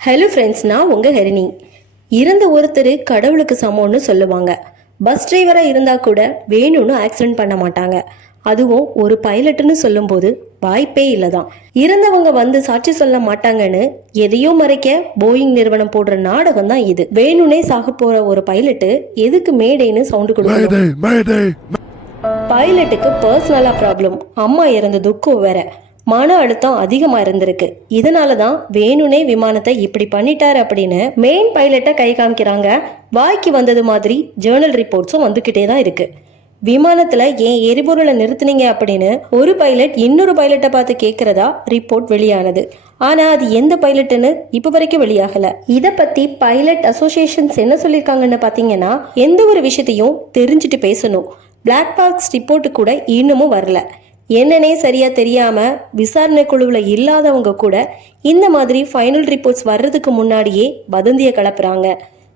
Hello friends நான் உங்கள் ஹரிணி. இறந்த ஒருத்தர் கடவுளுக்கு சமம்னு சொல்லுவாங்க. பஸ் டிரைவராக இருந்தால் கூட வேணும்னு ஆக்சிடென்ட் பண்ண மாட்டாங்க. அதுவும் ஒரு பைலட்டுன்னு சொல்லும்போது வாய்ப்பே இல்லை தான் இறந்தவங்க வந்து சாட்சி சொல்ல மாட்டாங்கன்னு எதையோ மறைக்க போயிங் நிறுவனம் போடுற நாடகம் தான் இது. வேணும்னே சாக போற ஒரு பைலட்டு எதுக்கு மேடைன்னு சவுண்டு கொடுக்கணும்! பைலட்டுக்கு பர்சனலா ப்ராப்ளம் அம்மா இறந்த துக்கம் வேற. மன அழுத்தம் அதிகமாக இருந்திருக்கு. இதனால தான் வேணுனே விமானத்தை இப்படி பண்ணிட்டாரு அப்படின்னு மெயின் பைலட்டை கை காமிக்கிறாங்க. வாய்க்கு வந்தது மாதிரி ஜேர்னல் ரிப்போர்ட்ஸும் வந்துக்கிட்டே தான் இருக்கு. விமானத்துல ஏன் எரிபொருளை நிறுத்துனீங்க அப்படின்னு ஒரு பைலட் இன்னொரு பைலட்டை பார்த்து கேட்கறதா ரிப்போர்ட் வெளியானது. ஆனா அது எந்த பைலட்டுன்னு இப்ப வரைக்கும் வெளியாகல. இதை பத்தி பைலட் அசோசியேஷன்ஸ் என்ன சொல்லியிருக்காங்கன்னு பாத்தீங்கன்னா எந்த ஒரு விஷயத்தையும் தெரிஞ்சுட்டு பேசணும். பிளாக் பாக்ஸ் ரிப்போர்ட்டு கூட இன்னமும் வரல. என்னன்னே சரியா தெரியாம விசாரணை குழுவில் இல்லாதவங்க கூட இந்த மாதிரி ஃபைனல் ரிப்போர்ட்ஸ் வர்றதுக்கு முன்னாடியே வதந்தியை கலப்புறாங்க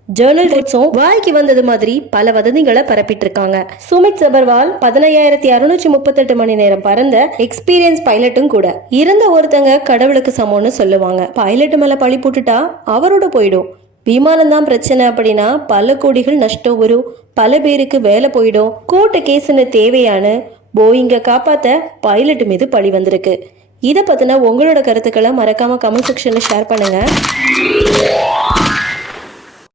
ஜேர்னல் ரிப்ஸும் வாய்க்கு வந்தது மாதிரி பல வதந்திகளை பரப்பிட்டு இருக்காங்க சுமித் சபர்வால் பதினையாயிரத்தி அறுநூற்றி முப்பத்தெட்டு மணி நேரம் பறந்த எக்ஸ்பீரியன்ஸ் பைலட்டும் கூட. இறந்த ஒருத்தங்க கடவுளுக்கு சமம்னு சொல்லுவாங்க. பைலட் மேல பழி போட்டுட்டா அவரோட போயிடும். விமானம் தான் பிரச்சனை அப்படின்னா பல கோடிகள் நஷ்டம் வரும். பல பேருக்கு வேலை போயிடும். கோர்ட்டு கேஸ்ன்னு தேவையான போயிங்கை காப்பாத்த பைலட் மீது பழி வந்திருக்கு. இதை பத்தின உங்களோட கருத்துக்களை மறக்காம கமெண்ட் செக்ஷன்ல ஷேர் பண்ணுங்க.